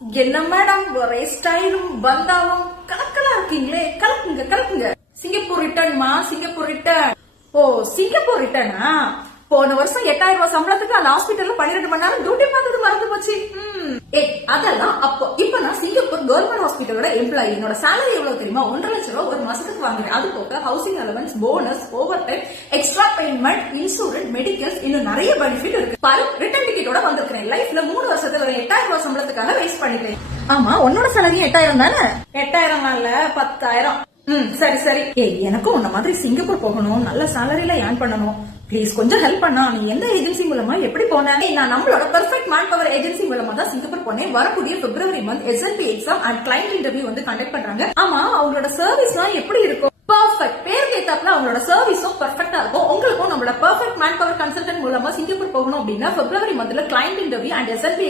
என்ன மேடம் ஒரே ஸ்டைலும் பந்தாவும் கலக்கலா இருக்கீங்களே, கலக்குங்க கலக்குங்க. சிங்கப்பூர் ரிட்டர்ன்மா, சிங்கப்பூர் ரிட்டர்ன். ஓ சிங்கப்பூர் ரிட்டர்னா? போன வருஷம் 8000 ரூபாய் சம்பளத்துக்கு அந்த ஹாஸ்பிட்டல்ல 12 மணி நேரம் டியூட்டி பார்த்தது மறந்து போச்சு. அதெல்லாம் அப்போ. இப்ப நான் சிங்கப்பூர் கவர்மெண்ட் ஹாஸ்பிட்டலோட எம்ப்ளாயி. என்னோட சேலரி எவ்வளவு தெரியுமா? 1.5 லட்சம் ரூபாய் ஒரு மாசத்துக்கு வாங்குறேன். அது போக housing allowance, bonus, over time, extra payment, insurance, medicals, இன்னும் நிறைய பெனிஃபிட் இருக்கு. பாரு, ரிட்டர்ன் டிக்கெட்டோட வந்திருக்கேன். லைஃப்ல 3 வருஷத்துல 8000 ரூபாய் சம்பளத்துக்காக வேஸ்ட் பண்ணிட்டேன். ஆமா, உன்னோட சேலரி 8000 தானே? 8000 இல்ல 10,000. சரி சரி. எனக்கும் உன்ன மாதிரி சிங்கப்பூர் போகணும், நல்ல சேலரியில ஏர்ன் பண்ணணும். ப்ளீஸ் கொஞ்சம் ஹெல்ப் பண்ணா. நீ எந்த ஏஜென்சி மூலமா எப்படி போன? நான் நம்மளோட பெர்ஃபெக்ட் மேன் பவர் ஏஜென்சி மூலமா தான் சிங்கப்பூர் போனேன். வரக்கூடிய February month SLP exam and client interview வந்து கண்டக்ட் பண்றாங்க. ஆமா, அவங்களோட சர்வீஸ்லாம் எப்படி இருக்கும்? பர்ஃபெக்ட். பேருக்கு ஏத்தாப்புல அவங்களோட சர்வீஸும் பெர்ஃபெக்ட்டா இருக்கும். உங்களுக்கும் நம்மளோட பெர்ஃபெக்ட் மேன் பவர் கன்சல்டன்ட் மூலமா சிங்கப்பூர் போகணும் அப்படின்னா பிப்ரவரி மந்த்ல கிளைண்ட் இன்டர்வியூ அண்ட் SLP